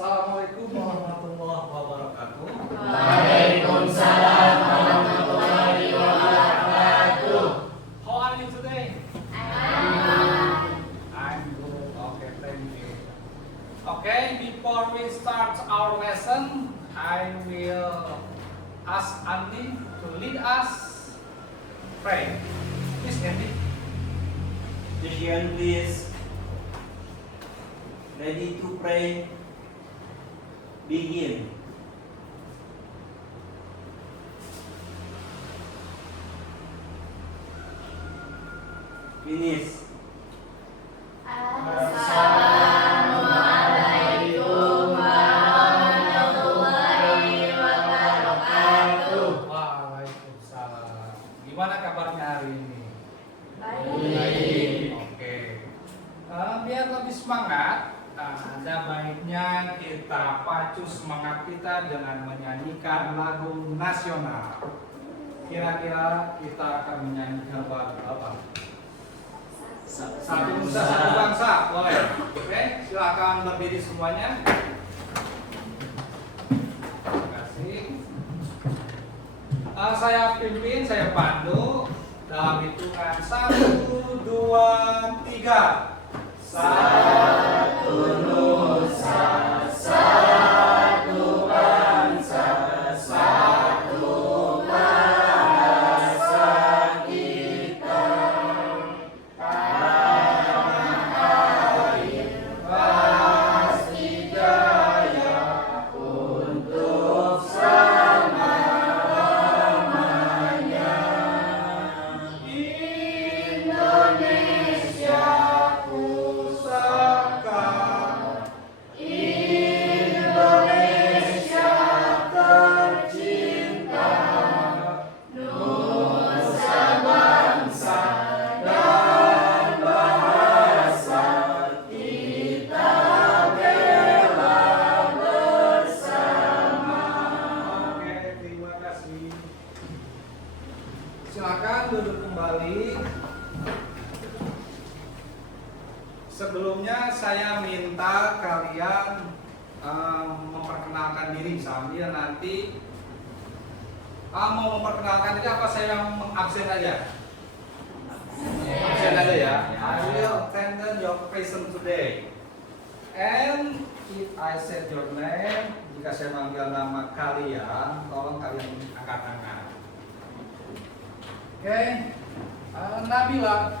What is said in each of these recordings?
Assalamualaikum warahmatullahi wabarakatuh. Waalaikumsalam warahmatullahi wabarakatuh. How are you today? I'm good. Okay, thank you. Okay, before we start our lesson, I will ask Andy to lead us pray. Please, Andy. Christian, please. Ready to pray. Begin. Finish. Assalamualaikum warahmatullahi wabarakatuh. Waalaikumsalam. Gimana kabarnya hari ini? Baik. Oke. Biar lebih semangat, ada baiknya kita pacu semangat kita dengan menyanyikan lagu nasional. Kira-kira kita akan menyanyikan lagu apa? Satu Nusa Satu Bangsa, boleh? Oke, silakan berdiri semuanya. Terima kasih. Saya pimpin, saya pandu dalam hitungan 1, 2, 3. Satu Nusa, satu bangsa, satu bahasa kita. Tanah air pasti jaya untuk selama-lamanya. Indonesia pusaka, Indonesia tercinta, nusa bangsa dan bahasa kita bela bersama. Oke, terima kasih. Silakan duduk kembali. Sebelumnya saya minta kalian memperkenalkan diri sambil nanti mau memperkenalkan diri apa saya mengabsen aja? Absen aja ya. I will attend your present today. And if I said your name, jika saya manggil nama kalian, tolong kalian angkat tangan. Oke, Nabila.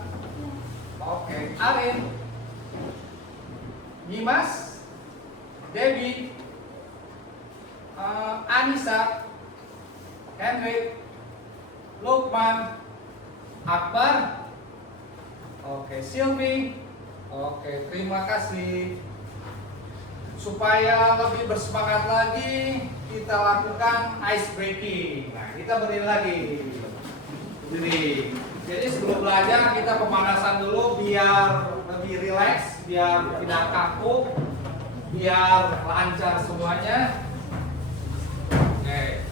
Oke, Arin. Dimas, Debbie, Anissa, Hendrik, Lukman, Akbar, oke, Silvi, oke, terima kasih. Supaya lebih bersemangat lagi, kita lakukan ice breaking. Nah, kita berdiri lagi. Berdiri. Jadi sebelum belajar kita pemanasan dulu biar lebih rileks, biar tidak kaku, biar lancar semuanya. Oke.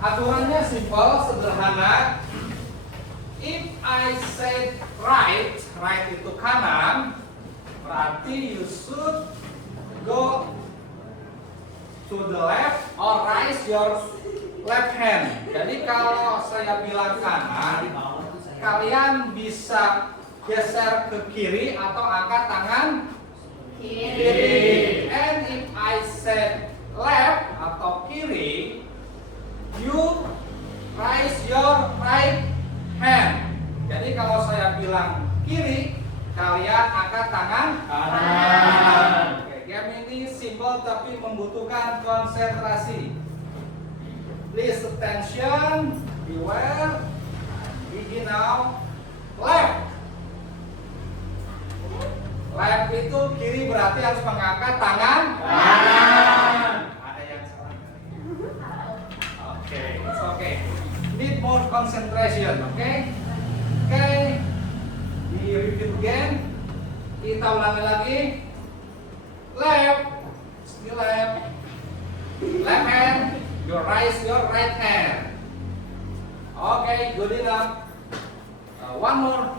Aturannya simple, sederhana. If I said right, right itu kanan, berarti you should go to the left or raise your left hand. Jadi kalau saya bilang kanan, kalian bisa geser ke kiri atau angkat tangan kiri. And if I said left atau kiri, you raise your right hand. Jadi kalau saya bilang kiri, kalian angkat tangan kanan. Oke, game ini simple tapi membutuhkan konsentrasi. Please attention, beware. Begin now. Left. Left itu kiri berarti harus mengangkat tangan kanan. Ada yang salah. Oke, it's okay. Need more concentration, okay? Okay. Di repeat again. Kita ulangi lagi. Left. Still left. Left hand. You raise your right hand. Okay, good enough. One more.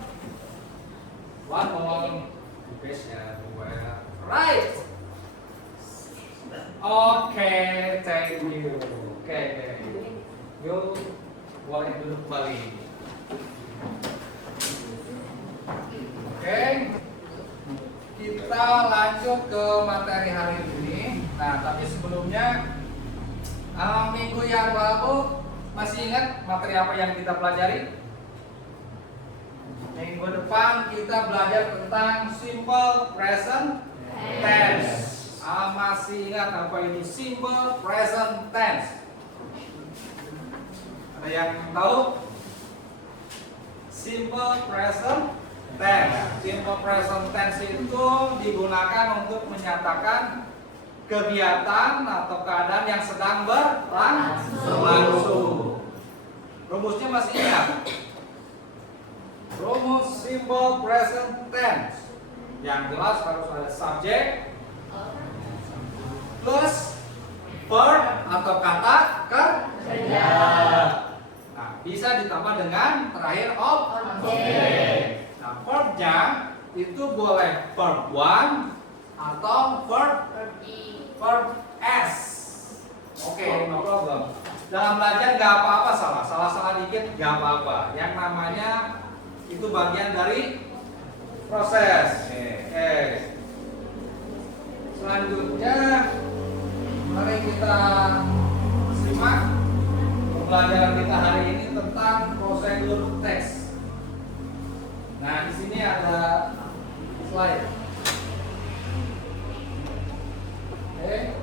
One more. Best ya, right. Oke, thank you. Oke. Yuk, boleh duduk kembali. Oke. Kita lanjut ke materi hari ini. Nah, tapi sebelumnya minggu yang lalu masih ingat materi apa yang kita pelajari? Minggu depan kita belajar tentang simple present tense. Masih ingat apa itu simple present tense? Ada yang tahu? Simple present tense. Simple present tense itu digunakan untuk menyatakan kegiatan atau keadaan yang sedang berlangsung. Rumusnya masih ingat? Rumus simple present tense. Yang jelas harus ada subjek plus verb atau kata kerja. Nah, bisa ditambah dengan terakhir objek. Nah, verbnya itu boleh verb one atau verb s. Oke, no problem. Dalam belajar nggak apa-apa salah dikit nggak apa-apa. Yang namanya itu bagian dari proses. Oke. Selanjutnya, mari kita simak pembelajaran kita hari ini tentang prosedur teks. Nah, di sini ada slide. Oke.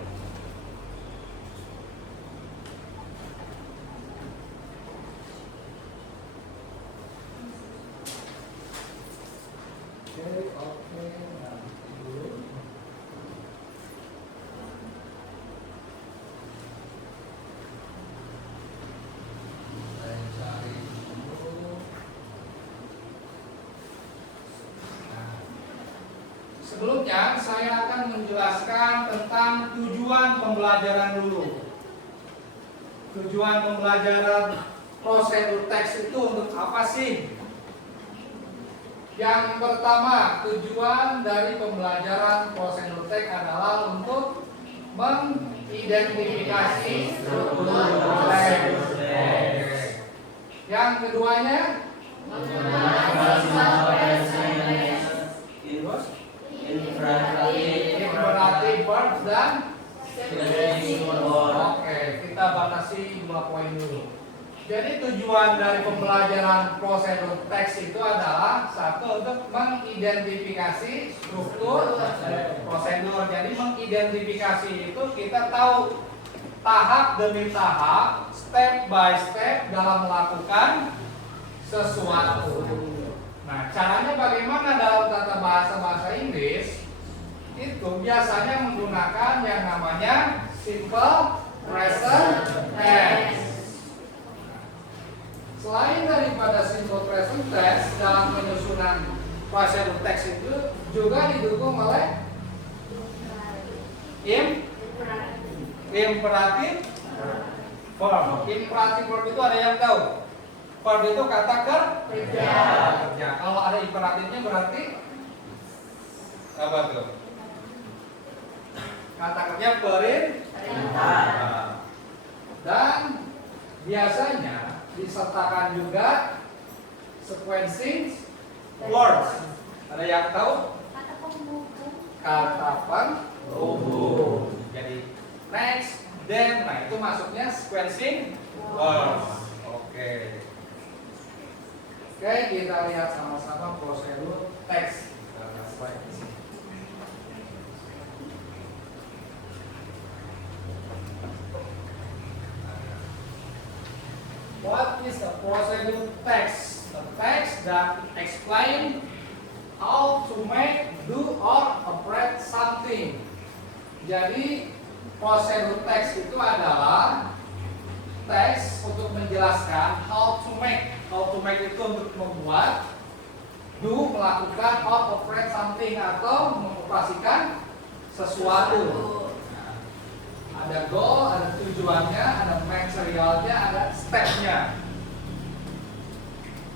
Oke. Nah, dulu. Sebelumnya saya akan menjelaskan tentang tujuan pembelajaran dulu. Tujuan pembelajaran prosedur teks itu untuk apa sih? Yang pertama, tujuan dari pembelajaran prosedur teks adalah untuk mengidentifikasi struktur teks. Yang keduanya, imperatif verb dan oke, kita batasi 2 poin dulu. Jadi tujuan dari pembelajaran prosedur teks itu adalah satu, untuk mengidentifikasi struktur prosedur. Jadi mengidentifikasi itu kita tahu tahap demi tahap, step by step dalam melakukan sesuatu. Nah, caranya bagaimana dalam tata bahasa Inggris? Itu biasanya menggunakan yang namanya simple present tense. Selain daripada simple present tense, dalam penyusunan prosedur teks itu juga didukung oleh imperatif verb. Imperatif verb itu ada yang tahu? Verb itu kata kerja. Kalau ada imperatifnya berarti apa tuh? Kata kerja perintah. Dan biasanya disertakan juga sequencing words. Ada yang tahu? Kata penghubung. Jadi next, then, nah itu masuknya sequencing words. Oke. Oke, kita lihat sama-sama prosedur teks. What is a procedure text? A text that explains how to make, do, or operate something. Jadi prosedur teks itu adalah teks untuk menjelaskan how to make. How to make itu untuk membuat, do melakukan, or operate something atau mengoperasikan sesuatu. Ada goal, ada tujuannya, ada materialnya, ada stepnya.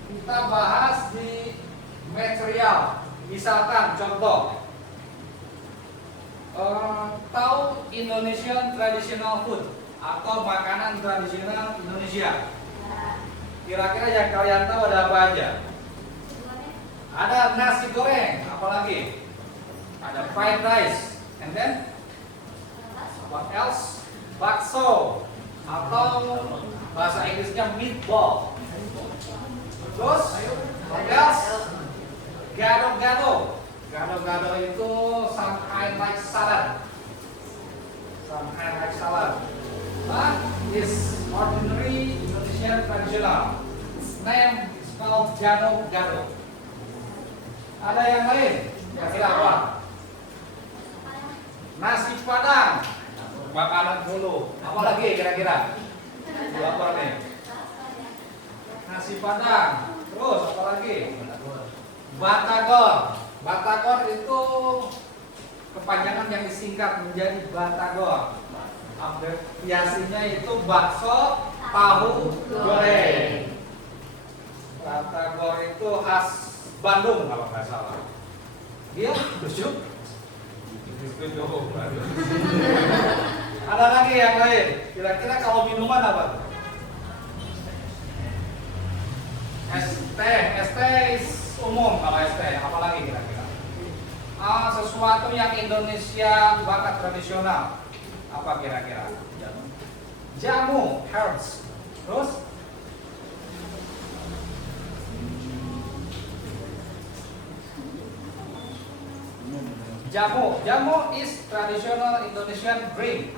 Kita bahas di material. Misalkan contoh, Tahu Indonesian traditional food atau makanan tradisional Indonesia? Kira-kira yang kalian tahu ada apa aja? Ada nasi goreng, apalagi? Ada fried rice, and then what else? Bakso atau bahasa Inggrisnya meatball. Terus what else? Gado-gado. Gado-gado itu some kind like salad. Some kind like salad. But is ordinary Indonesian traditional. Its name is called gado-gado. Ada yang lain? Kira-kira apa? Nasi Padang. Makanan dulu. Apa lagi kira-kira? Apa nih? Nasi Padang. Terus apa lagi? Batagor. Batagor itu kepanjangan yang disingkat menjadi Batagor. Biasanya itu bakso tahu goreng. Batagor itu khas Bandung kalau nggak salah. Dia lucu. Ada lagi yang lain. Kira-kira kalau minuman apa? Es teh is umum kalau es teh. Apalagi kira-kira? Sesuatu yang Indonesia bakat tradisional. Apa kira-kira? Jamu, herbs. Terus? Jamu is traditional Indonesian drink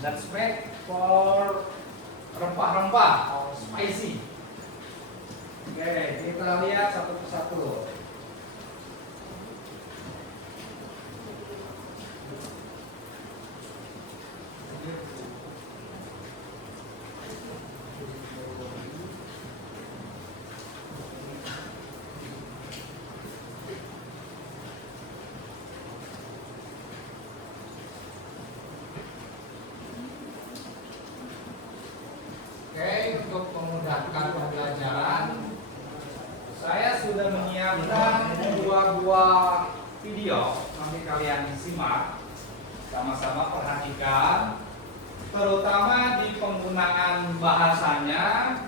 that's made for rempah-rempah or spicy. Oke, kita lihat satu persatu. Oke, untuk memudahkan pembelajaran, saya sudah menyiapkan dua buah video. Nanti kalian simak, sama-sama perhatikan, terutama di penggunaan bahasanya,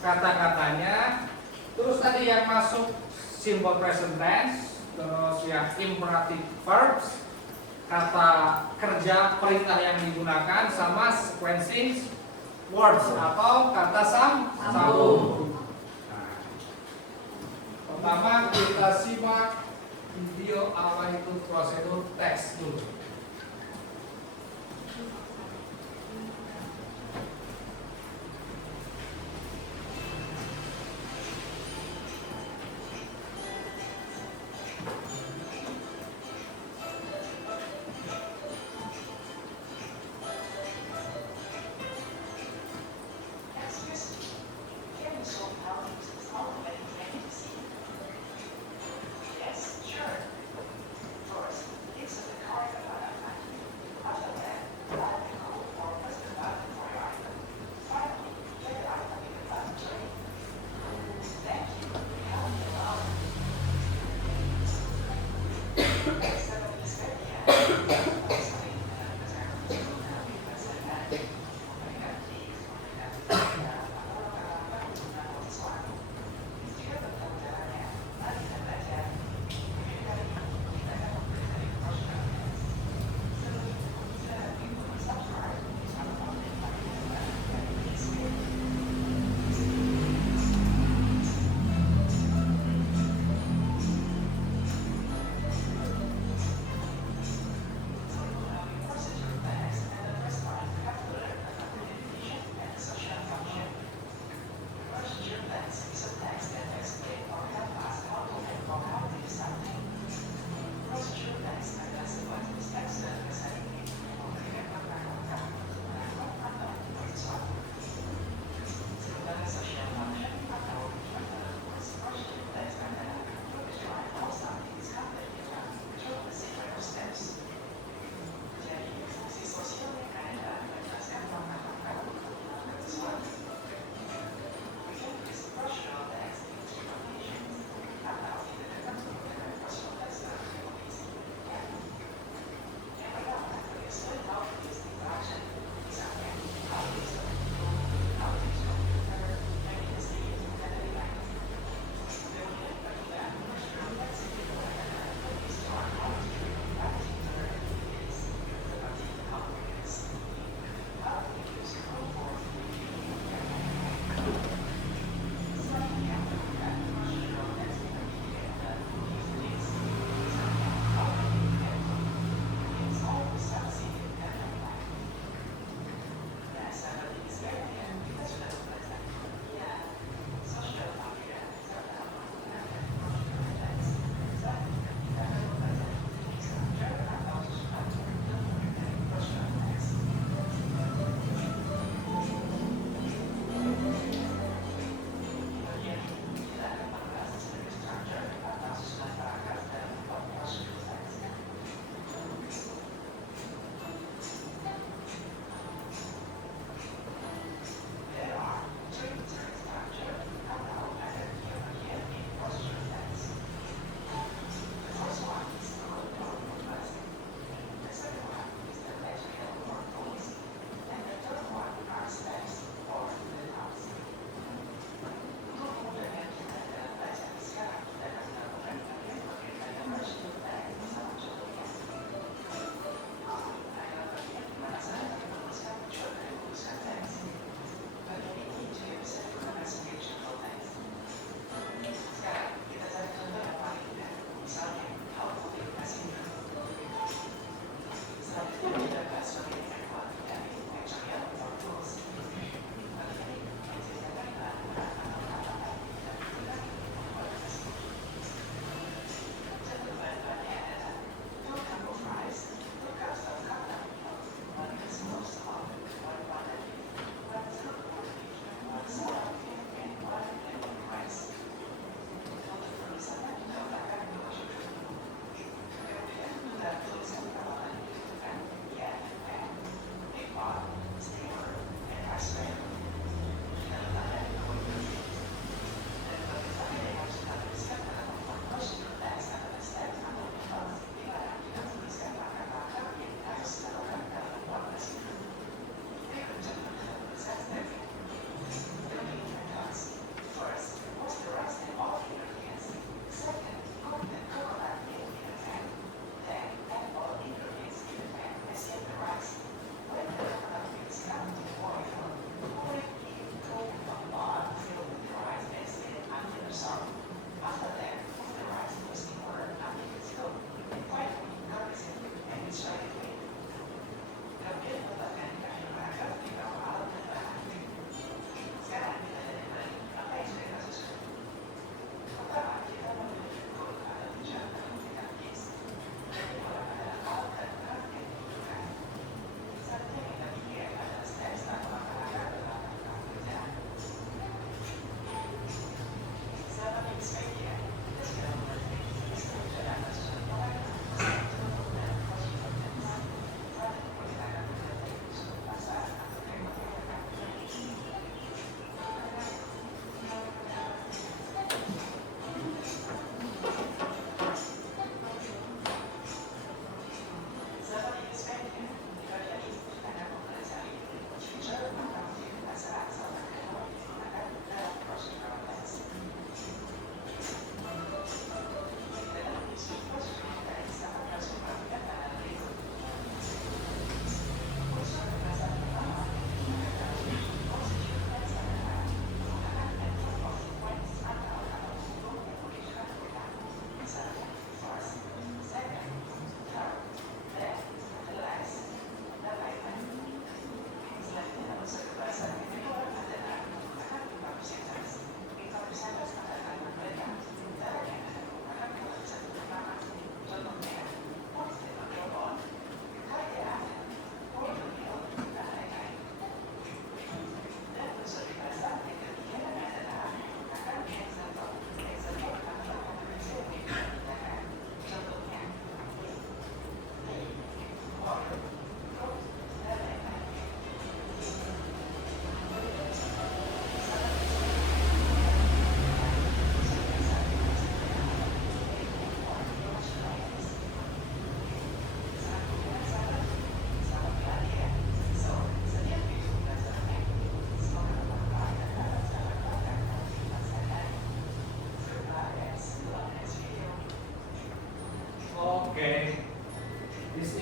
kata-katanya, terus tadi yang masuk simple present tense, terus yang imperative verbs, kata kerja perintah yang digunakan, sama sequencing words atau kata sambung. Nah, pertama kita simak video apa itu prosedur teks dulu. First, it's the car.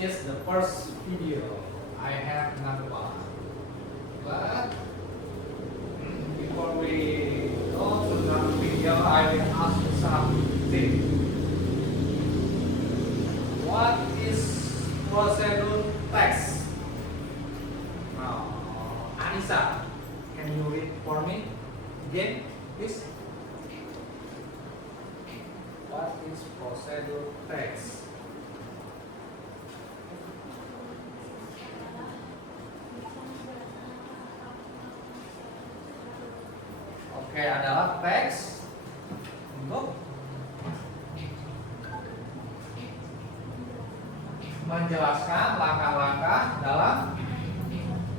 is the first video. I have another one. But before we go to the video, I will ask you something. What is procedure text? Now, Anissa, can you read for me again, please? What is procedure text? Oke, adalah teks untuk menjelaskan langkah-langkah dalam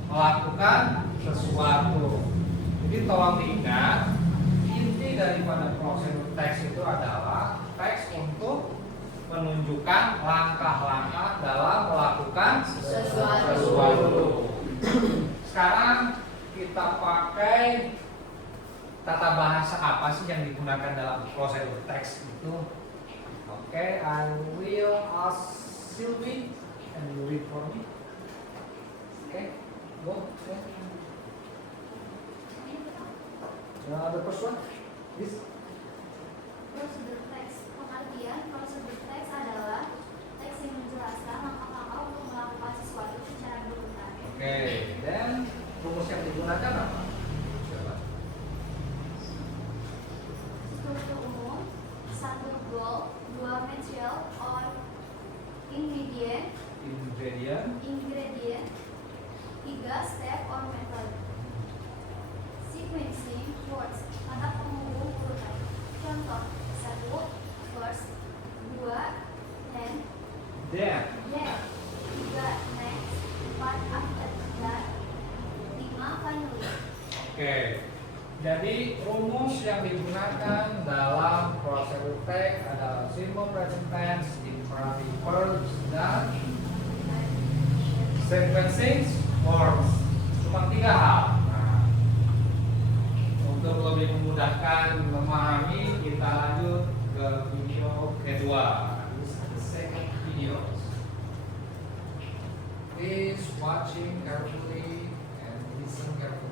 melakukan sesuatu. Jadi tolong diingat, inti daripada prosedur teks itu adalah teks untuk menunjukkan langkah-langkah dalam melakukan sesuatu. Sekarang kita pakai tata bahasa apa sih yang digunakan dalam prosedur teks itu? Oke, I will ask Sylvie and you read for me. Okay, go. Okay. The first one, please. Prosedur teks. Pengertian prosedur teks adalah teks yang menjelaskan langkah-langkah untuk melakukan sesuatu secara berurutan. Oke, dan rumus yang digunakan apa? Coba. Struktur umum, 1 goal, 2 material or ingredient, Ingredient. 3 step or method. Sequencing words, kata penghubung urutan. Contoh, 1 first, 2 then, Then. 3 next, 4 after, dan 5 finally. Oke. Jadi rumus yang digunakan dalam prosedur teks adalah simple present tense, imperative verbs, dan sequencing verbs. Cuma 3 hal. Nah, untuk lebih memudahkan memahami, kita lanjut ke video kedua. This is the second video. Please watching carefully and listen carefully.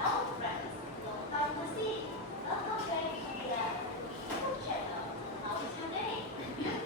Hello friends, long time no see. Welcome back to the YouTube channel. How is your day?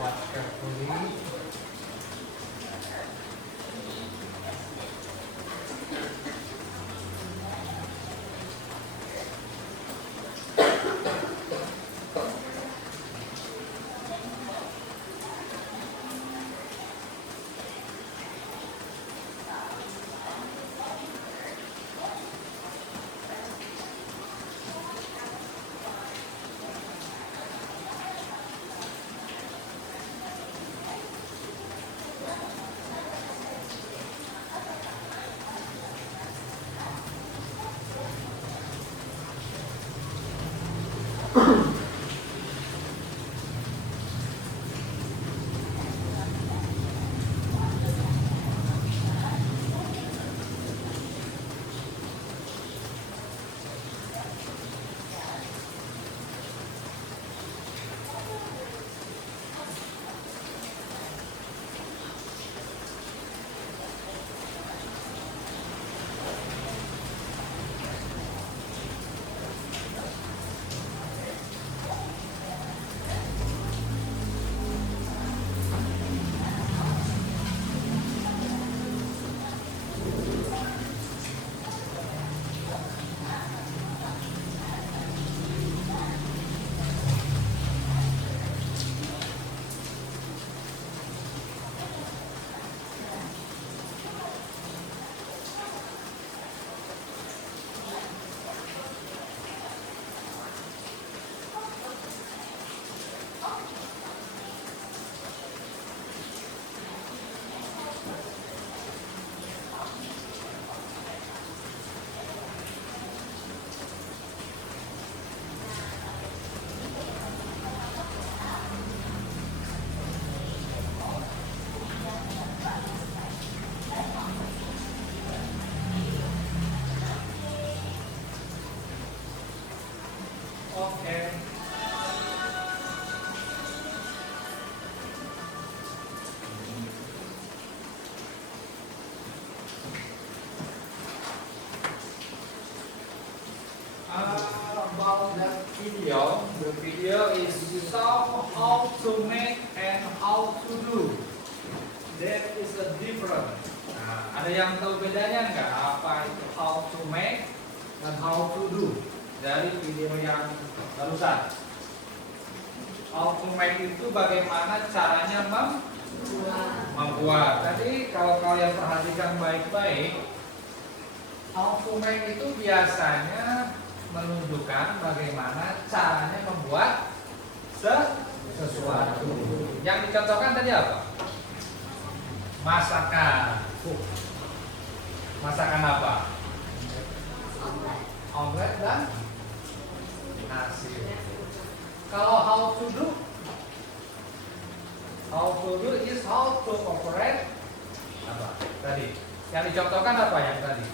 watch carefully. Okay. About that video, the video is show how to make and how to do. There is a difference. Nah, ada yang tahu bedanya nggak? Apa itu how to make dan how to do dari video yang barusan? How to make itu bagaimana caranya membuat. Tadi kalau kalian perhatikan baik-baik, how to make itu biasanya menunjukkan bagaimana caranya membuat sesuatu. Yang dicontohkan tadi apa? Masakan. Masakan apa? Omelet dan nasi. Kalau how to do? How to do is how to operate apa? Tadi. Yang dicontohkan apa yang tadi?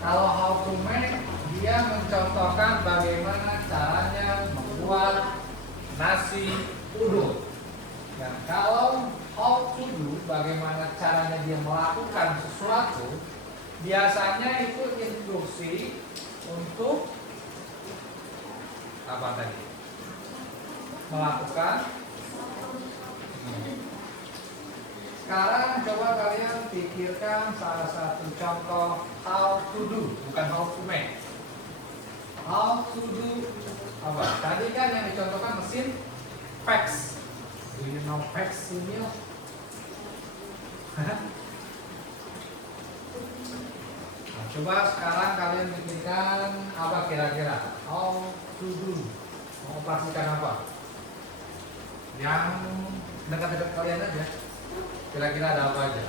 Kalau how to make, dia mencontohkan bagaimana caranya membuat nasi uduk. Dan kalau how to do, bagaimana caranya dia melakukan sesuatu, biasanya itu instruksi untuk apa tadi? Melakukan. Sekarang coba kalian pikirkan salah satu contoh how to do, bukan how to make. How to do apa? Tadi kan yang dicontohkan mesin fax. Do you know fax email? Nah, coba sekarang kalian pikirkan apa kira-kira how to do, mau operasikan apa? Yang dekat-dekat kalian aja. Kira-kira ada apa aja?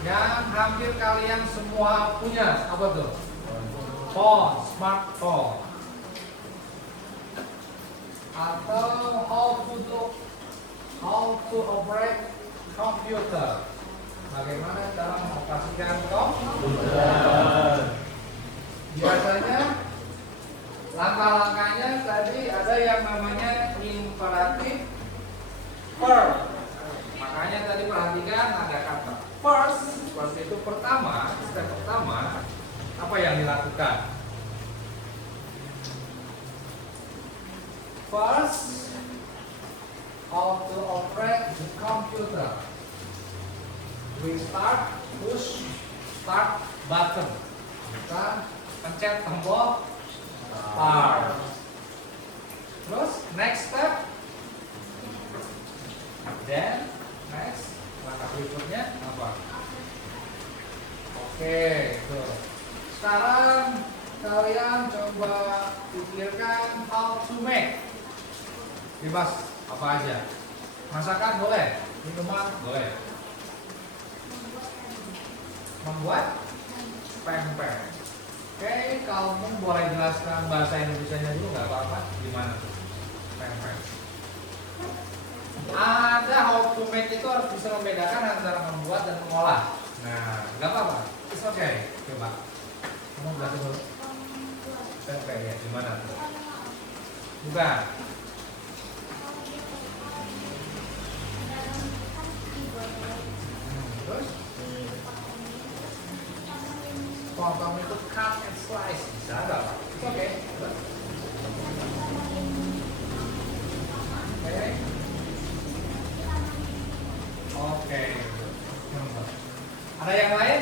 Yang hampir kalian semua punya apa tuh? Phone, smartphone. Atau how to operate computer. Bagaimana cara mengoperasikan komputer? Biasanya langkah-langkahnya tadi ada yang namanya imperatif verb. Makanya tadi perhatikan ada kata first itu pertama, step pertama, apa yang dilakukan? First, how to operate the computer. We start, push start button. Kita pencet tombol start. Terus next step. Then next langkah berikutnya apa? Oke, tuh. Sekarang kalian coba pikirkan how to make. Bebas apa aja. Masakan boleh, minuman boleh. Membuat pempek. Oke, kamu boleh jelaskan bahasa Indonesianya dulu nggak apa-apa? Gimana tuh? Pempek. Ada how to make itu harus bisa membedakan antara membuat dan mengolah. Nah, nggak apa-apa. It's okay. Coba. Kamu jelasin dulu. Pempek ya, gimana tuh? Bukan. Terus? Potong itu cut and slice. Bisa nggak Pak? It's okay. Terus? Oke. Oke. Ada yang lain?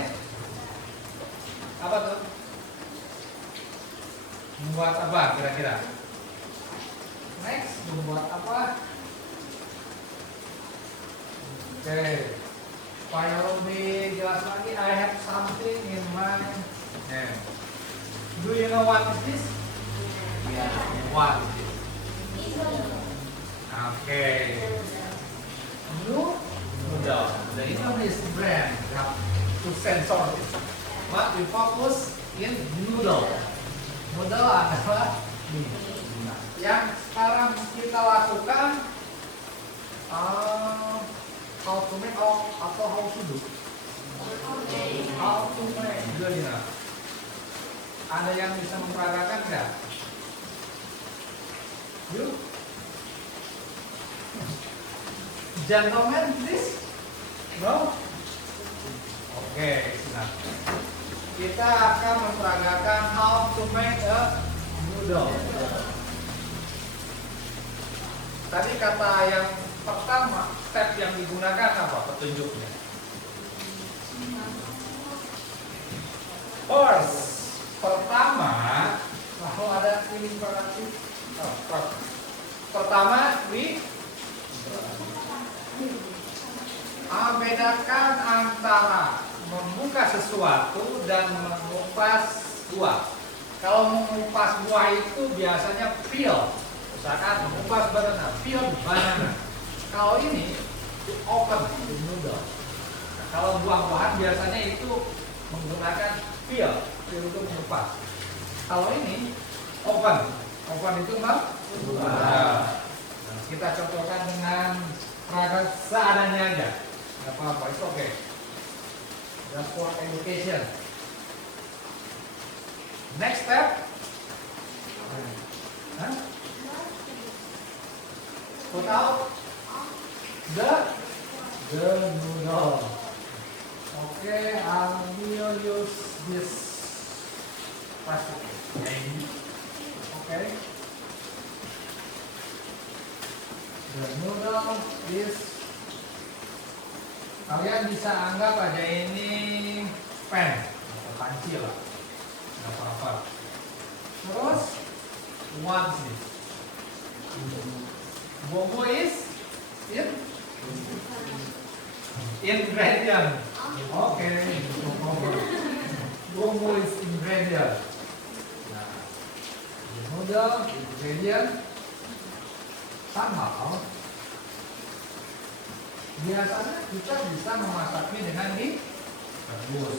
Apa tuh? Membuat apa kira-kira? Next, membuat apa? Oke. Supaya lebih jelas lagi, I have something in my hand. Do you know what is this? Yeah. What is this? Okay. Noodle. The English brand have to sensor this. But we focus in noodle. Noodle adalah mie. Yang sekarang kita lakukan how to make atau how to do? How to make. Jadi, ada yang bisa memperagakan nggak? You? Gentlemen, please. No? Oke, silakan. Kita akan memperagakan how to make a noodle. Tadi kata yang pertama, step yang digunakan apa petunjuknya? First, pertama, kalau ada ini interaktif. Pertama, bedakan antara membuka sesuatu dan mengupas buah. Kalau mengupas buah itu biasanya peel, misalkan mengupas banana, peel banana. Kalau ini open noodle. Nah, kalau buah-buahan biasanya itu menggunakan peel untuk mengupas. Kalau ini open itu membuka. Nah, kita contohkan dengan peragam seadanya aja. Gak apa-apa, itu oke. Just for education. Next step. Put out the noodle. Okay, I will use this plastic. Okay. The noodle is, kalian bisa anggap aja ini pen atau panci lah, nggak apa-apa. Terus what's this? Bobo is ingredient. Oke, bobo is ingredient. Nah, noodle ingredient. Somehow biasanya kita bisa memasaknya dengan mie rebus.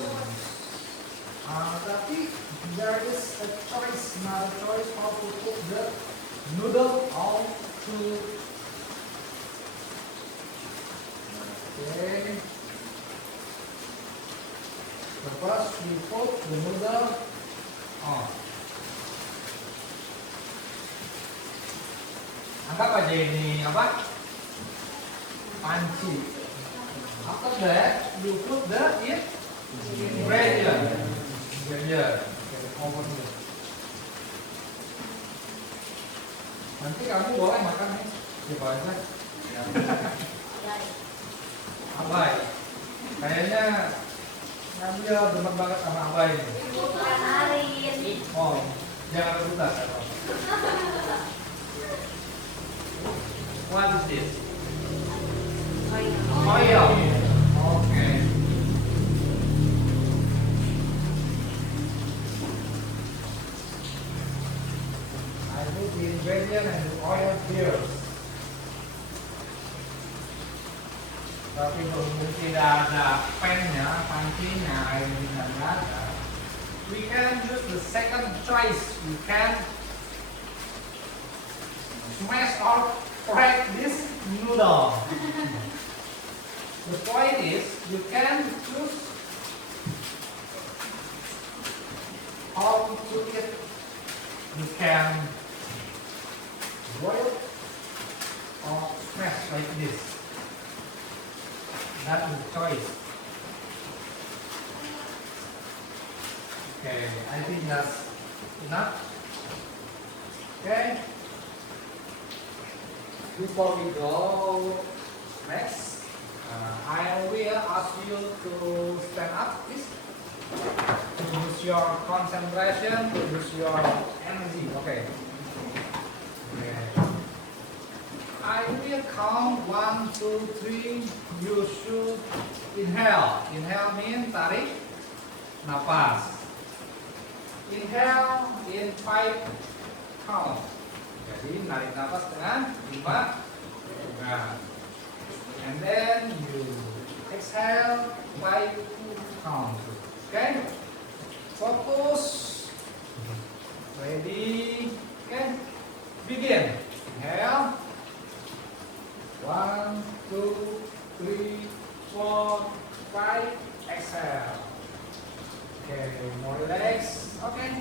Tapi there is a choice, another choice how to cook the noodle all to. Okay. First we put the noodle on. Anggap aja ini apa? Panci. After that, you put the ingredient. Open it. Nanti kamu boleh makan nih, coba aja. Ya. Kayaknya Nadia demen banget sama Abah ini. Kemarin. Oh, jangan rebutan. What is this? Oil. Okay. I put the ingredient and the oil here. Tapi berhubung tidak ada pennya, pancinya, airnya tidak ada. We can use the second choice. We can smash or crack this noodle. The point is, you can choose how to cook it. You can boil or smash like this. That is the choice. Okay, I think that's enough. Okay. Before we go next, I will ask you to stand up, please. To use your concentration, to use your energy. Okay. Okay. I will count 1, 2, 3. You should inhale. Inhale means tarik napas. Inhale in 5 count. Jadi narik napas dengan 5. Nah. And then you exhale 5 count. Okay? Focus. Ready? Okay? Begin. Inhale. 1, 2, 3, 4, 5. Exhale. Okay, more relax. Okay.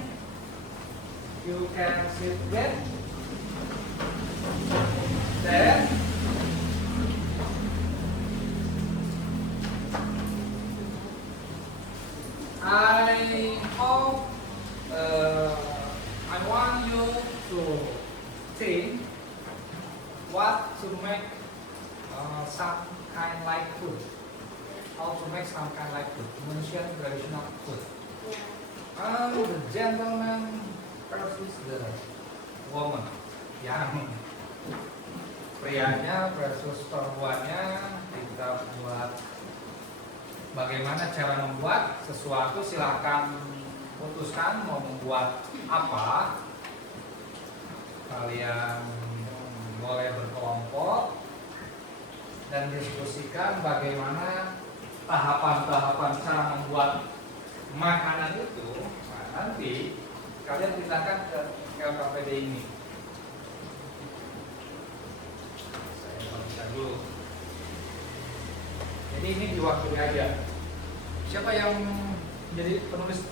You can sit again. Then I hope I want you to think what to make some kind like food. How to make some kind like food. Mention traditional food. The gentleman versus the woman. Yang prianya versus perempuannya, kita buat bagaimana cara membuat sesuatu. Silakan putuskan mau membuat apa. Kalian boleh berkelompok dan diskusikan bagaimana tahapan-tahapan cara membuat makanan itu. Nah, nanti kalian tindakan ke LKPD ini. Saya baca dulu. Jadi ini diwakili aja. Siapa yang jadi penulis?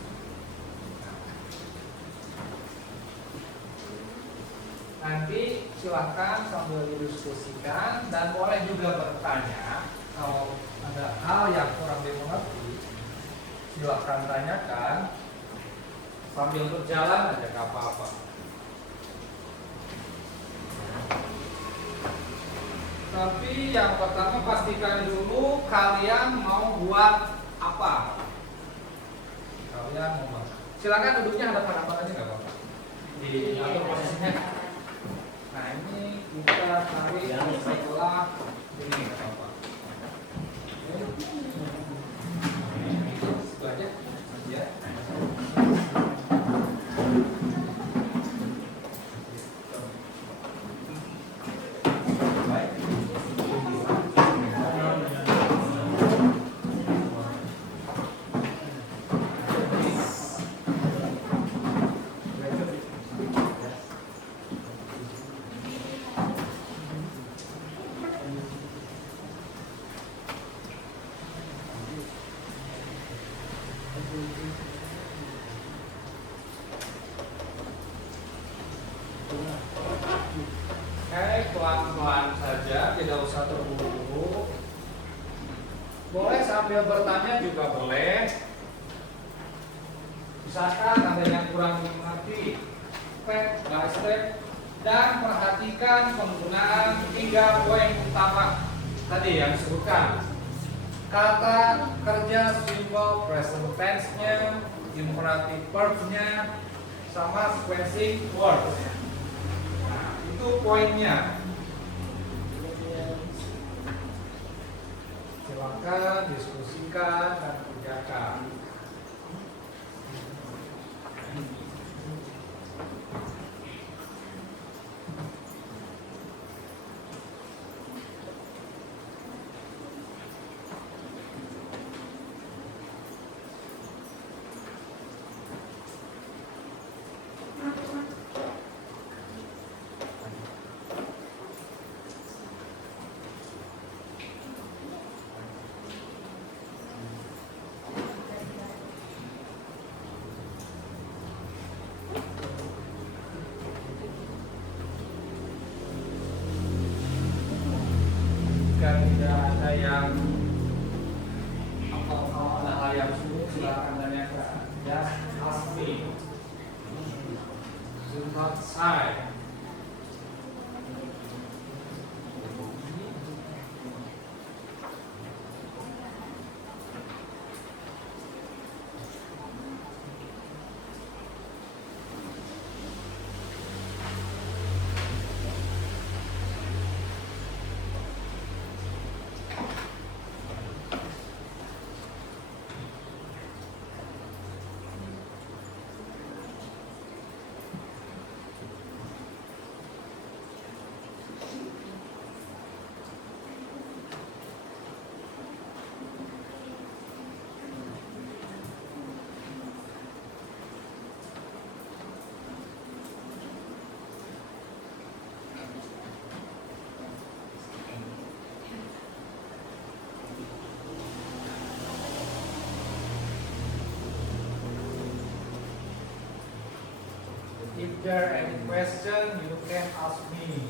Nanti silahkan sambil didiskusikan dan boleh juga bertanya kalau ada hal yang kurang dimengerti. Silahkan tanyakan sambil berjalan aja, gak apa-apa. Tapi yang pertama pastikan dulu kalian mau buat apa. Kalian mau buat. Silakan duduknya hadapan-hadapan aja, gak apa-apa. Di atur posisinya. Nah ini kita tarik setelah ini, gak apa-apa. Itu aja. Ya. Pelan-pelan saja, tidak usah terburu-buru. Boleh sambil bertanya juga boleh. Misalkan ada yang kurang dimengerti, step by step, dan perhatikan penggunaan 3 poin utama tadi yang disebutkan. Kata kerja simple present tense-nya, imperative verbs-nya, sama sequencing words. Nah, itu poinnya. Silakan diskusikan dan kerjakan. Jika tidak ada yang atau ada hal yang sulit, silakan tanyakan. Just ask me. Do not shy. If there are any question, you can ask me.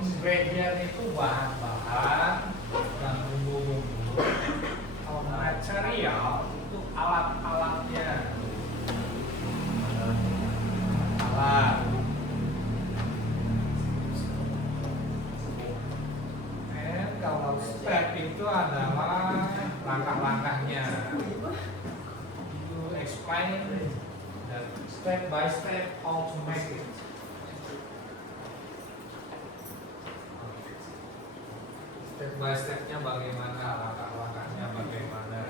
ingredient itu bahan-bahan dan bumbu-bumbu. Kalau material itu alat-alatnya. Alat. Dan kalau step itu adalah langkah-langkahnya. You explain that step by step how to make it. Step by stepnya bagaimana, langkah-langkahnya bagaimana.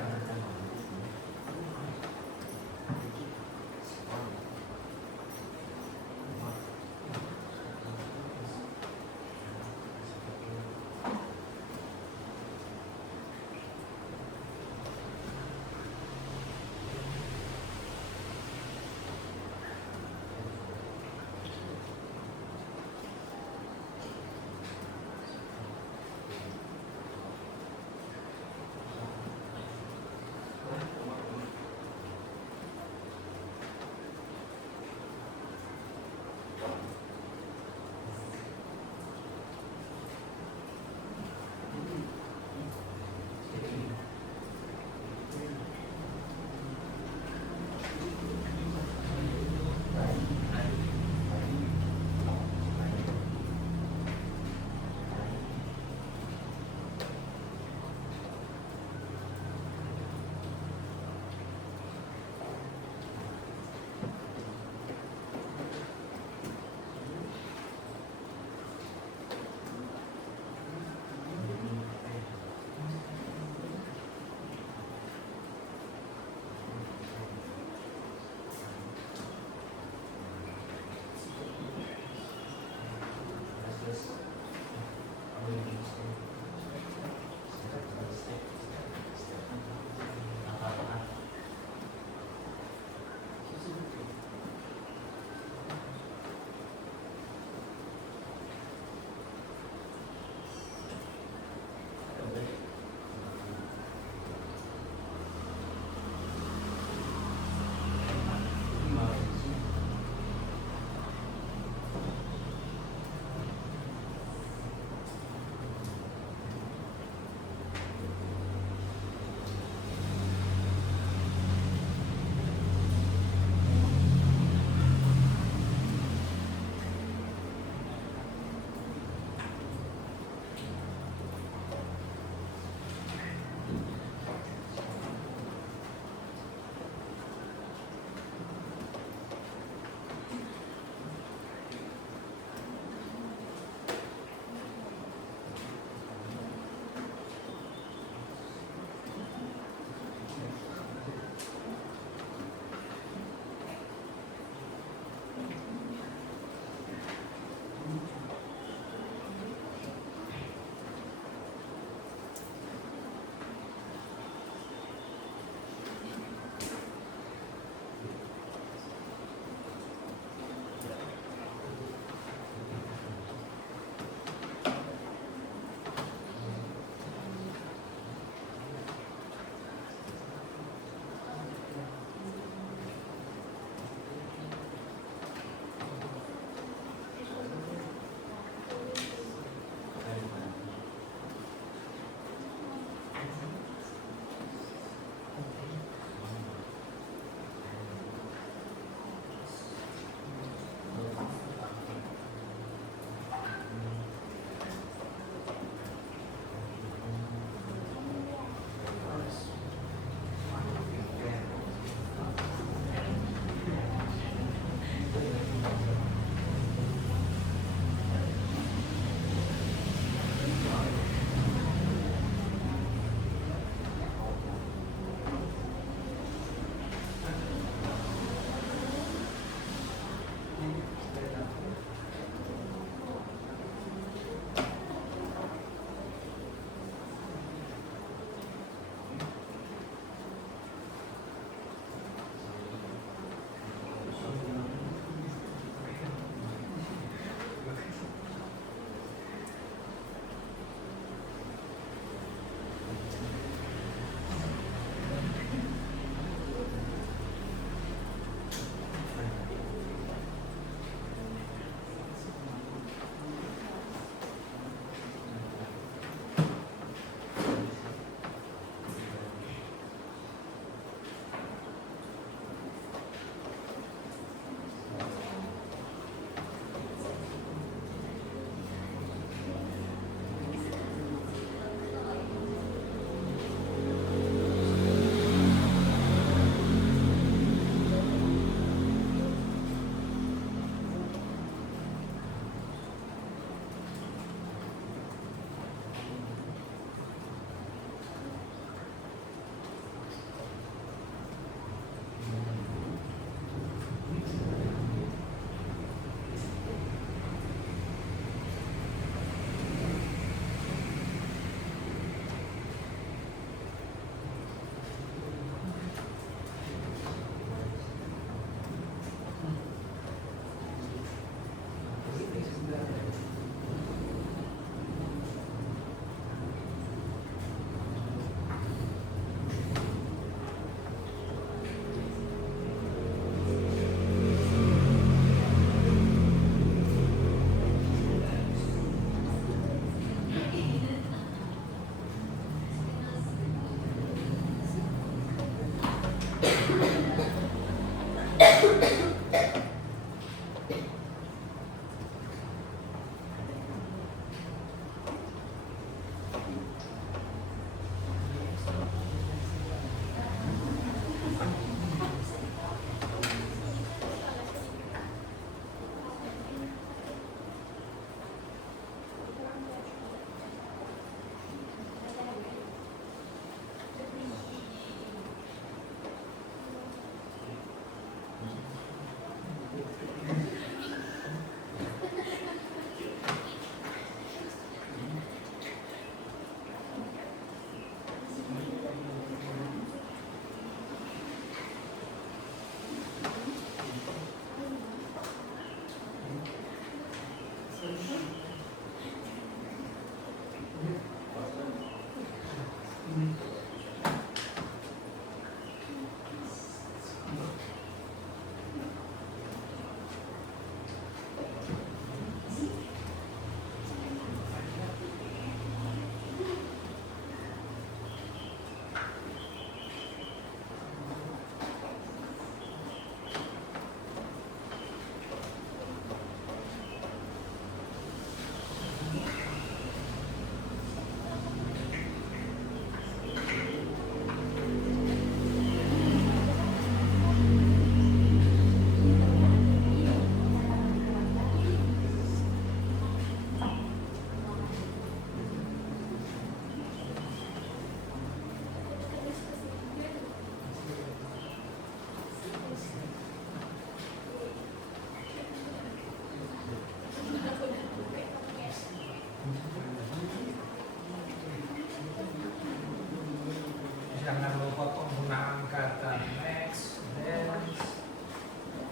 Jangan lupa penggunaan kata next, dance,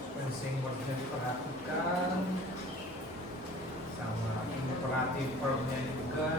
spacing wordnya diperhatikan, sama imperatif verbnya juga.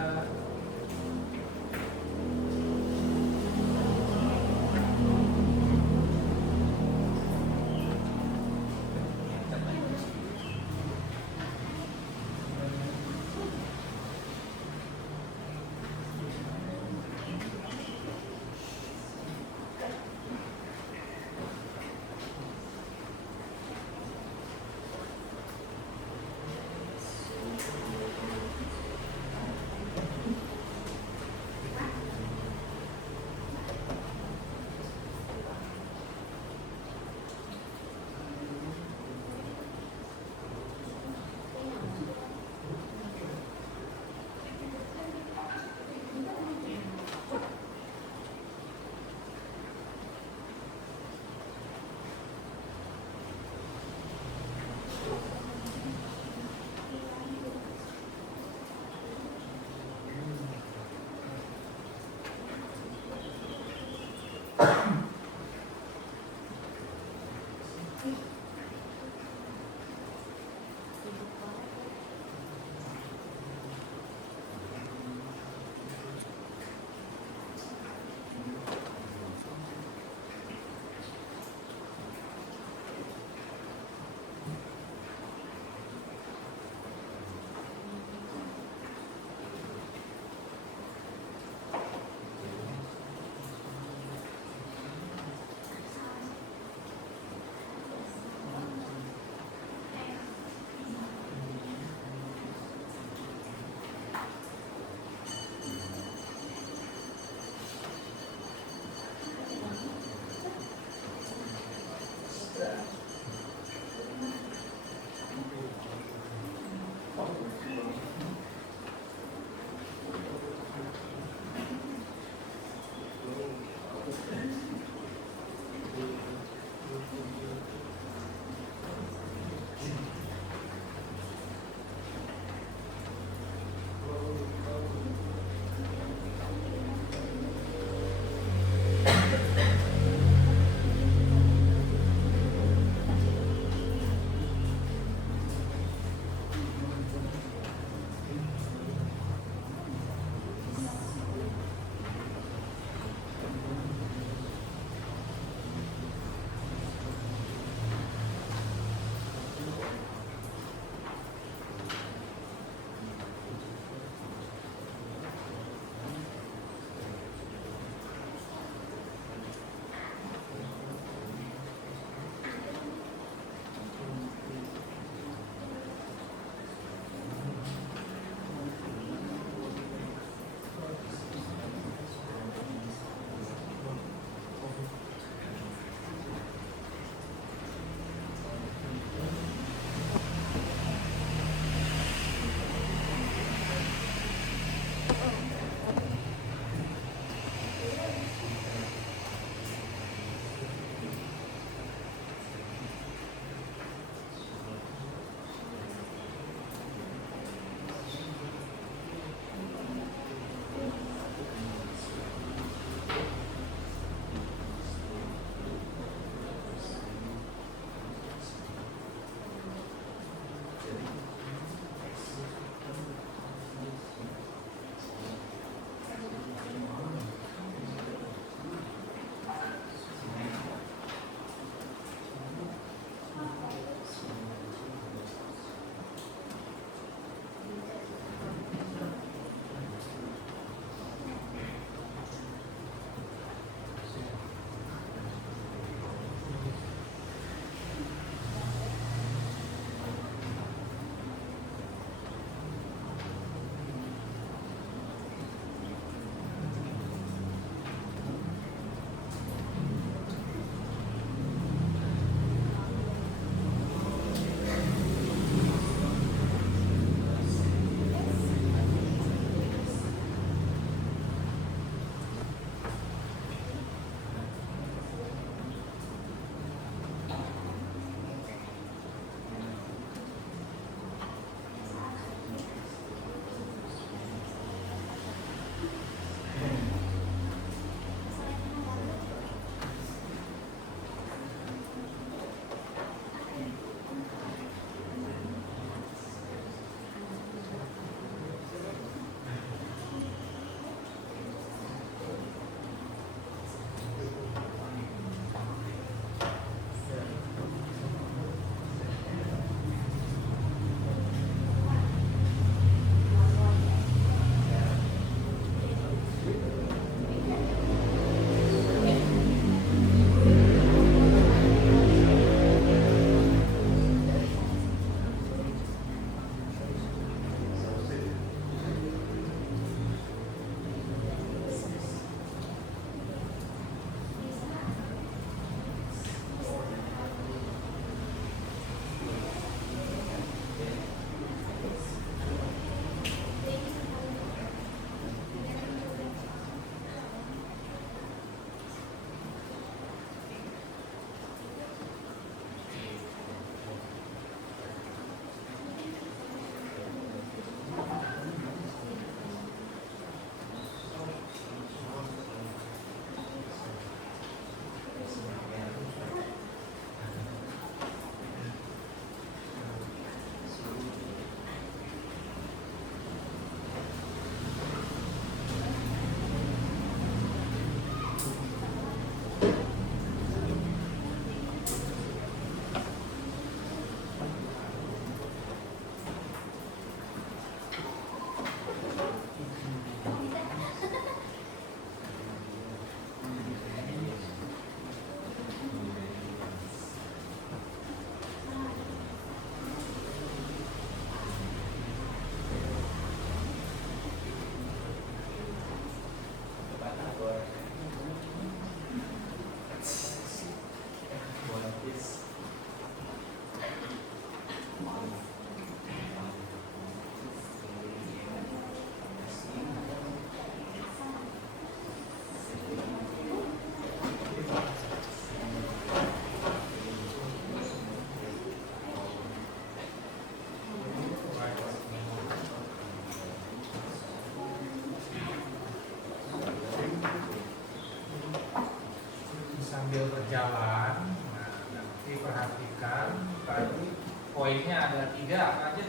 Sambil berjalan, nah, nanti perhatikan tadi poinnya ada 3 apa aja?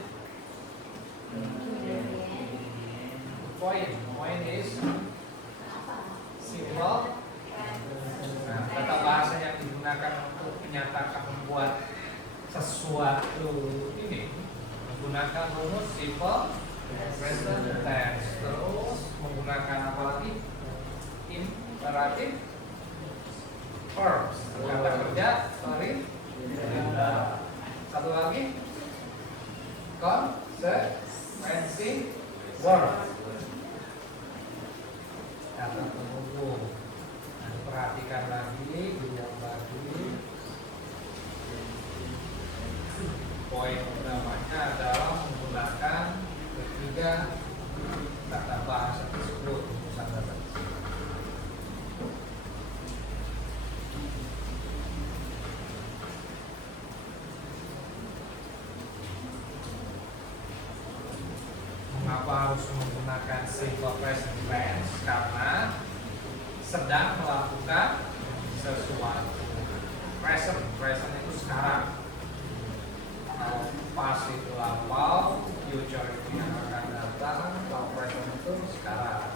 Point is simple. Nah, kata bahasa yang digunakan untuk menyatakan membuat sesuatu ini menggunakan rumus simple present tense. Terus menggunakan apa lagi? Imperatif verbs, kata kerja, perintah. Satu lagi, konsekuensi verb, kata penghubung. Nah, perhatikan lagi, lihat lagi. Poin utamanya adalah menggunakan ketiga kata bahasa tersebut. Mengapa harus menggunakan simple present tense? Karena sedang melakukan sesuatu. Present itu sekarang. Past itu lampau, future itu yang akan datang, kalau present itu sekarang.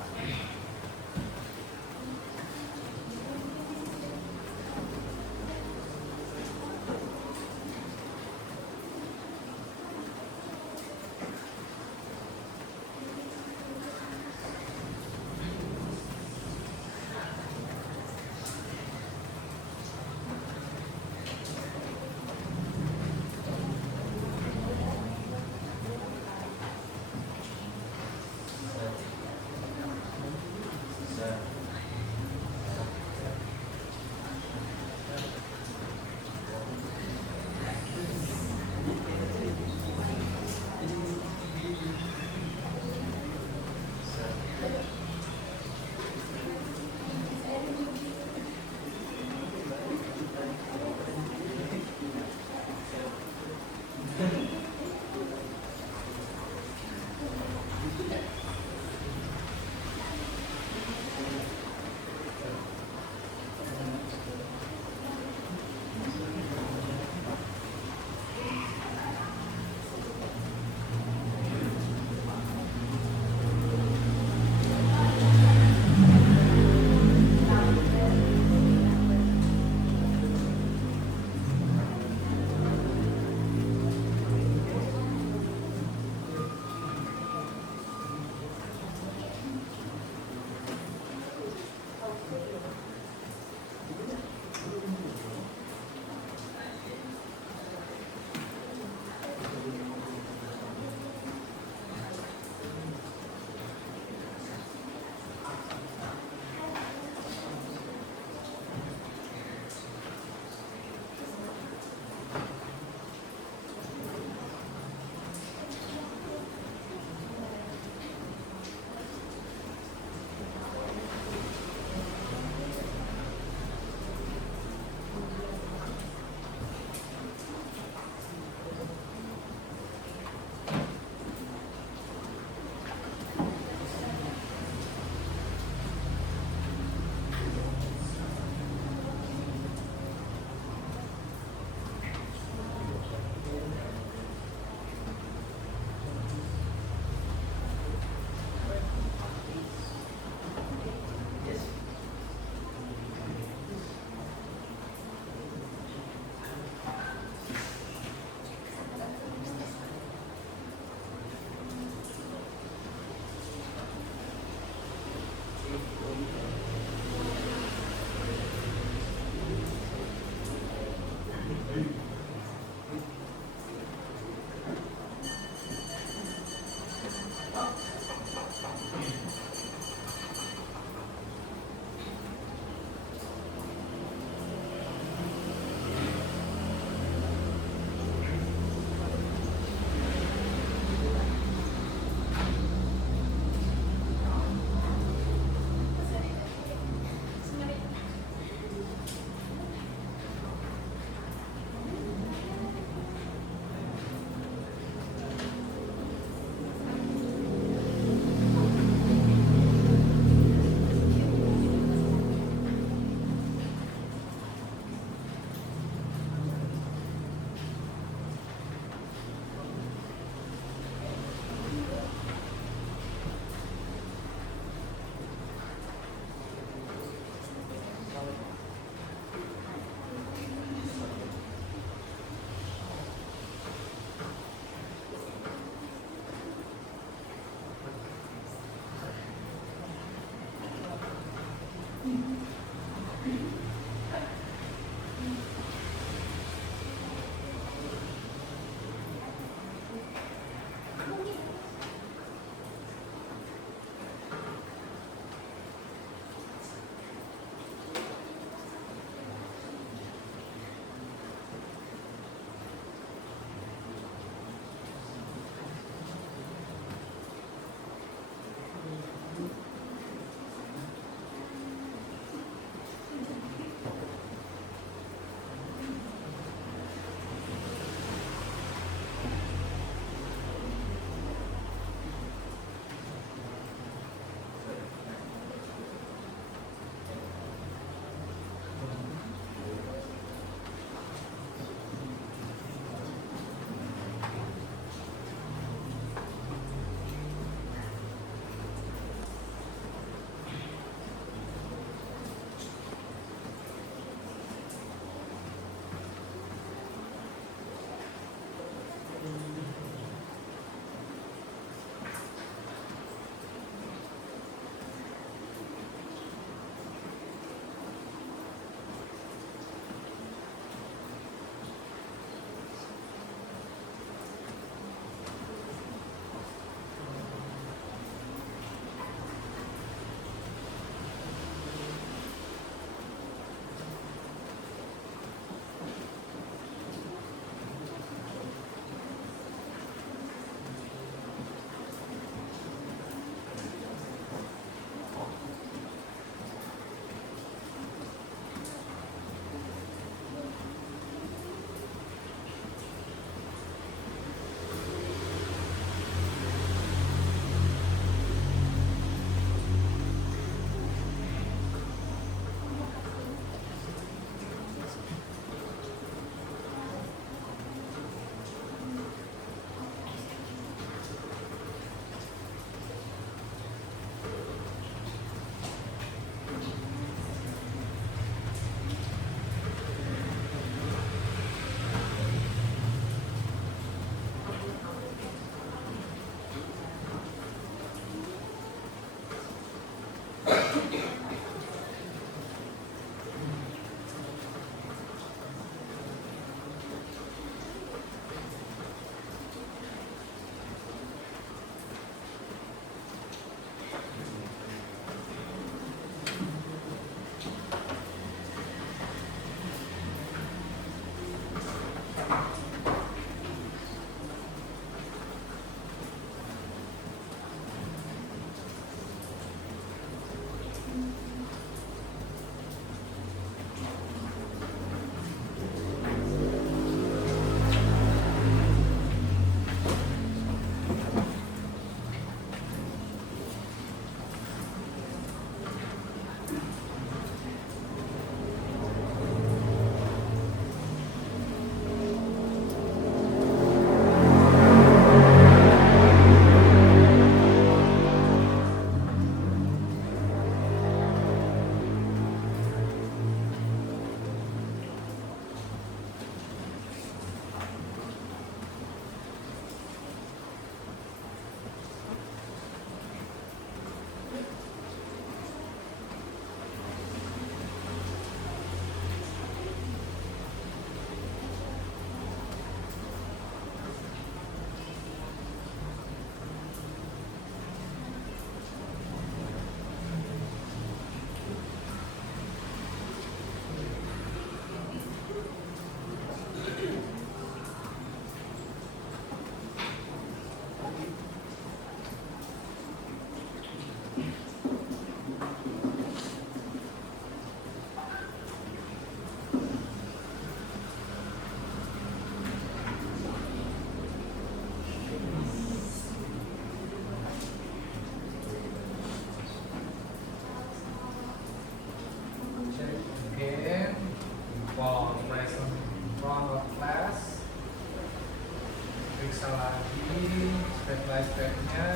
periksa lagi step by stepnya,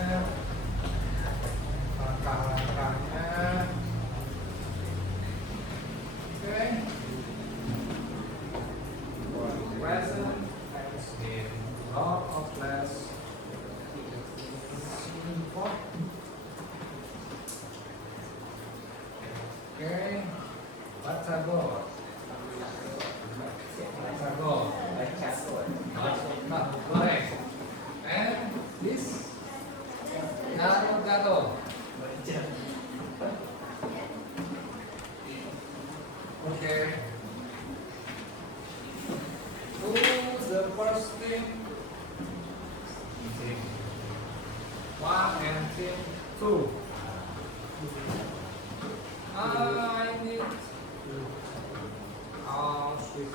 langkah-langkahnya. Oke. For present tense in lot of less. Oke, baca go. Baca go. Nah, boleh. And this gato. Oke. Who's the first team? One and team two. I need sweet.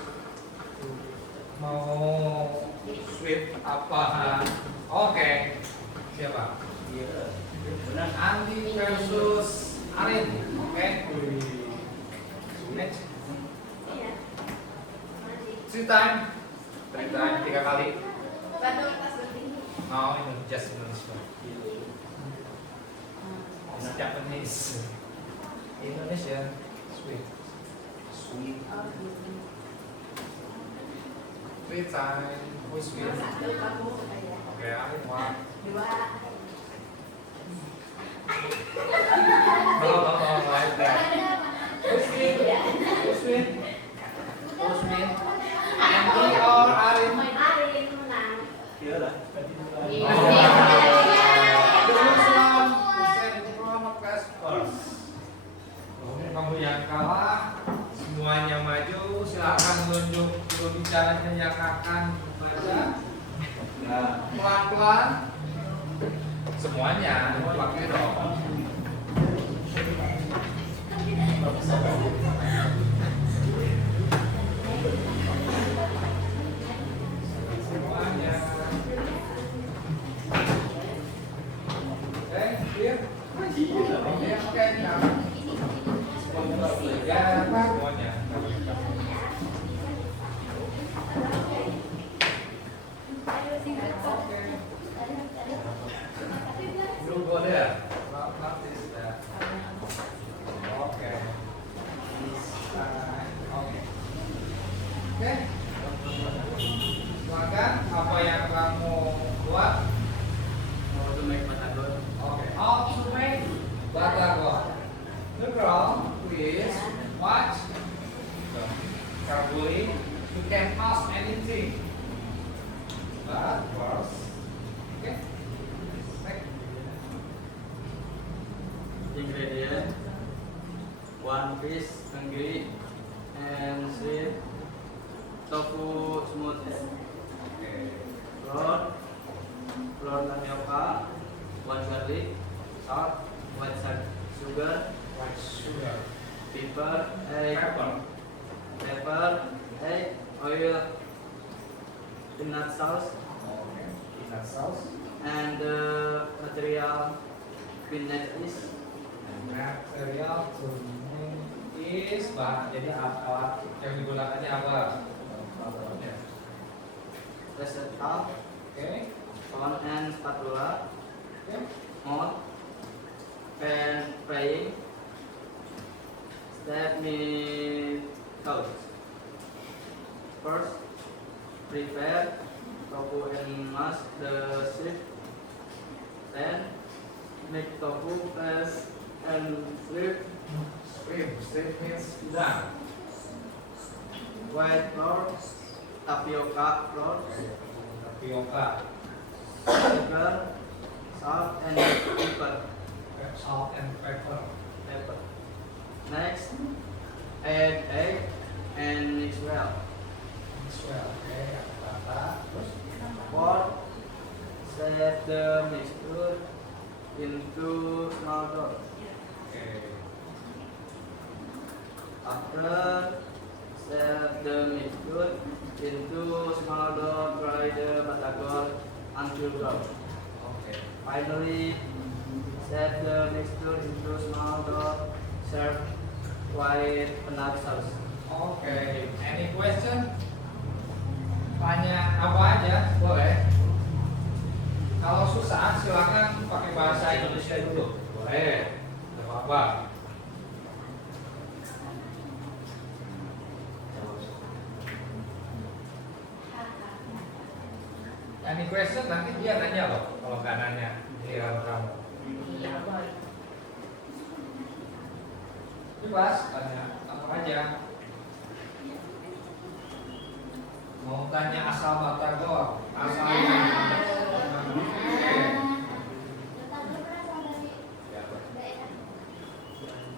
Mau sweet apa? Oke. Siapa? Andi versus Arin. Oke. Next. Three time. 3 kali. No, ini just Indonesia. It's Japanese. Indonesia. Sweet. Three time. Who's sweet? Oke, Arin one. No, like that. Who's sweet? Andi or Arin? Iya lah. Kamu yang kalah, semuanya maju. Silakan menunjuk juru bicaranya yang akan membaca. Pelan-pelan. Semuanya pakai dong. Semuanya. Oke, clear? Oke, nah. Ya, semuanya. You go there. Not this there. Okay. Okay. Oke. Silakan apa yang kamu buat? Mau to make batagor. Okay. How to make batagor. The girl, please watch carefully. You can ask anything. But first, okay. Next. Ingredient: 1 fish tenggiri and sweet tofu smooth. Okay. Flour tapioca, 1 garlic, salt, white sugar, White sugar. pepper, egg, oil, peanut sauce, Okay. Peanut sauce. and material peanut is Material is bahan. Jadi alat yang digunakannya apa? receptacle, Okay. phone and spatula, Okay. mode, pan frying, step methods. First, prepare tofu and mash the sheet. Then, make tofu paste and flip. Strip means udang. White flour, tapioca flour, Tapioca. sugar, salt and pepper. Salt and pepper. Next, add egg and mix well. Well, okay. Rata. Terus. Fourth, set the mixture into small dough. Okay. After set the mixture into small dough, fry the batagor until brown. Okay. Finally, set the mixture into small dough, serve with peanut sauce. Okay. Any question? Tanya apa aja boleh. Any question? Nanti dia nanya loh. Kalau nggak nanya, dia kamu. Bebas, tanya apa aja. Mau tanya asal batagor, asalnya. Batagor berasal dari daerah.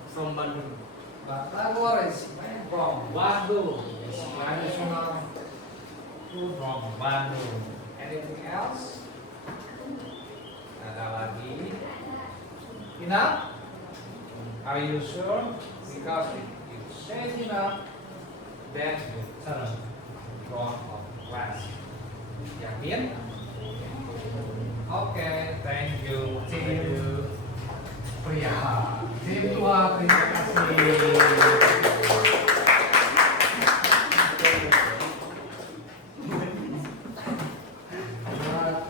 From Bandung. Batagor is from Bandung. It's traditional food from Bandung. Anything else? Ada lagi? Enough? Are you sure? Because if you say enough, then you turn wrong on class. Yakin? Oke, thank you. Tim Pria. Tim 2, terima kasih.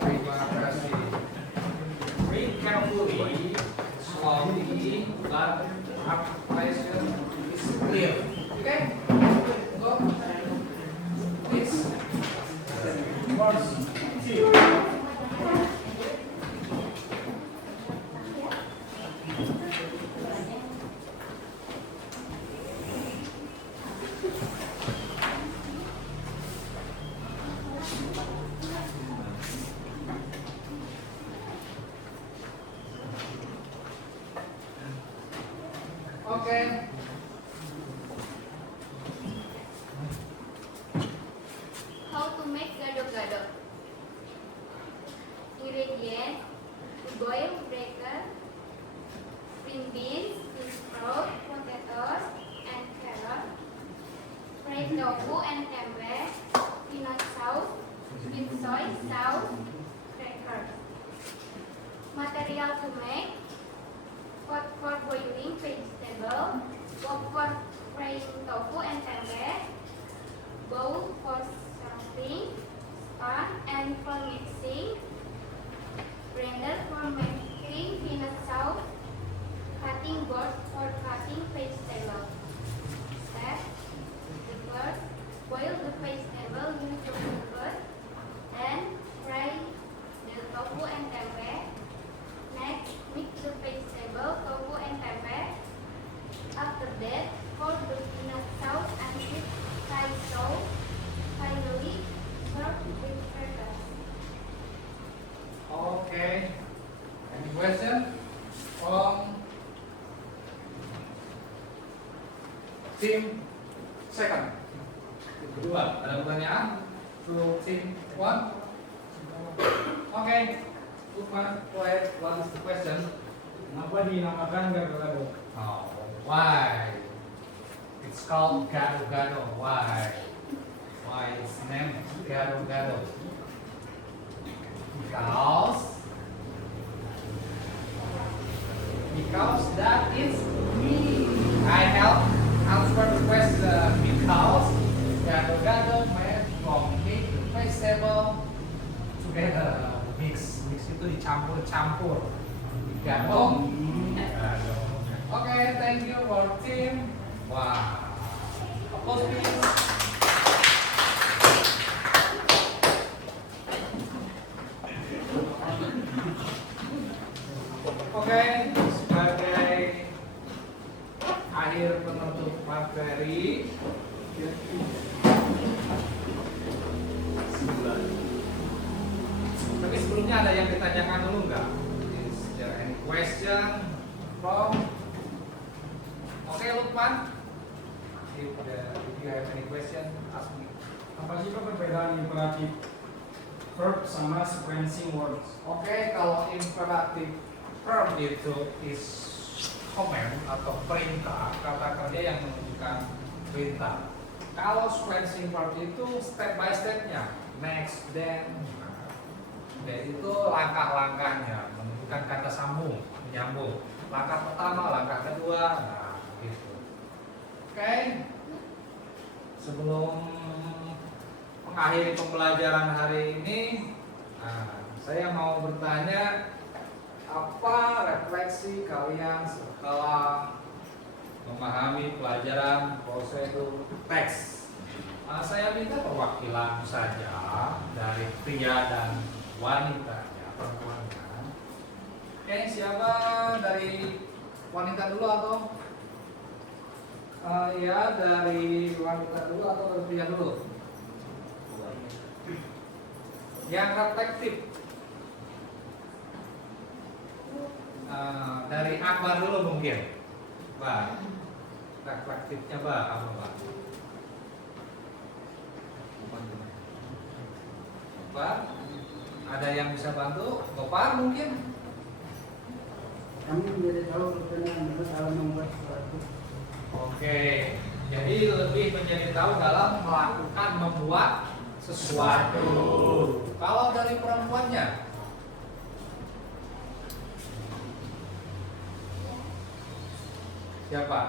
Terima kasih. Read carefully, slowly, but application is clear. Okay? Go. Please. First, two. Okay. How to make gado-gado? Ingredients: boiled bacon, green beans, bean sprout, potatoes, and carrot, fried tofu and tempe, peanut sauce, sweet soy sauce, crackers. Material to make: pot for boiling vegetable, wok for frying tofu and tempe, bowl for serving, pan and for mixing, blender for making peanut sauce, cutting board for cutting vegetable. Step: first, boil the vegetable in the cooker, then fry the tofu and tempe. Next, mix the vegetable, tofu and tempe. After that, pour the peanut sauce and sweet soy sauce. Finally, serve with crackers. Okay. Any question from team second? Kedua, ada pertanyaan? To team one? Okay. Lukman, go ahead. What is the question? Kenapa dinamakan gado-gado? Oh, why? It's called gado-gado. Why? Why it's named gado-gado? Because that is me. I help answer the question because gado-gado made from meat and vegetable together. Mix itu dicampur-campur. Gado. Oke, thank you for team. Wah, applause please. Oke, sebagai akhir penutup materi, tapi sebelumnya ada yang ditanyakan dulu nggak? Is there any question from? Oke, Lukman. If you have any question, ask me. Apa sih Pak perbedaan imperatif verb sama sequencing words? Oke, kalau imperatif verb itu is command atau perintah, kata kerja yang menunjukkan perintah. Kalau sequencing verb itu step by stepnya, next, then itu langkah-langkahnya, menunjukkan kata sambung, menyambung. Langkah pertama, langkah kedua, nah gitu. Oke, sebelum mengakhiri pembelajaran hari ini, saya mau bertanya, apa refleksi kalian setelah memahami pelajaran prosedur teks? Saya minta perwakilan saja dari pria dan wanita, ya, perempuannya. Oke, siapa dari wanita dulu atau? Ya, dari wanita dulu atau dari pria dulu? Yang reflektif. Dari Akbar dulu mungkin. Bah, reflektifnya apa, Pak? Pak, ada yang bisa bantu? Gopar mungkin? Kami menjadi tahu berkenaan dalam membuat sesuatu. Oke, jadi lebih menjadi tahu dalam melakukan membuat sesuatu. Kalau dari perempuannya? Siapa?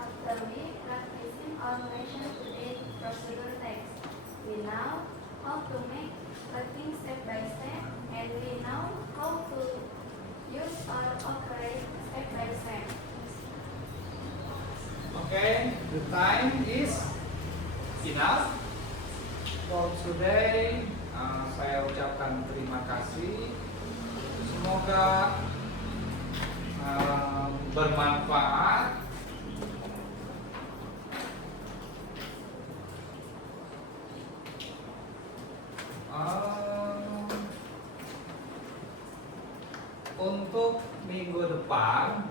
After we practicing our lesson today procedure text, we know how to make the thing step by step, and we know how to use or operate step by step. Okay, the time is enough for today. Saya ucapkan terima kasih. Semoga bermanfaat. Untuk minggu depan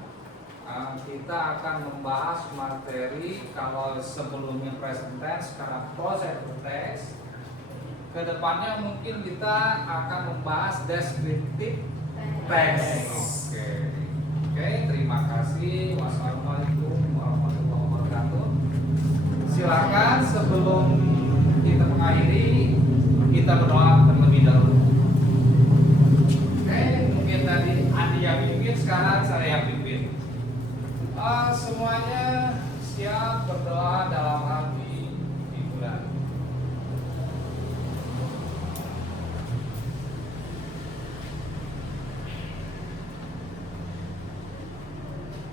kita akan membahas materi, kalau sebelumnya present tense, sekarang possessive tense. Kedepannya mungkin kita akan membahas descriptive tense. Oke, terima kasih. Wassalamualaikum warahmatullahi wabarakatuh. Silakan sebelum kita mengakhiri, kita berdoa terlebih dahulu. Oke, mungkin tadi Andi yang pimpin, sekarang saya yang pimpin. Semuanya siap berdoa dalam hati di bulan.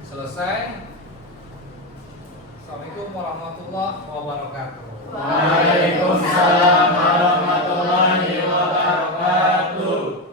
Selesai. Assalamualaikum warahmatullahi wabarakatuh.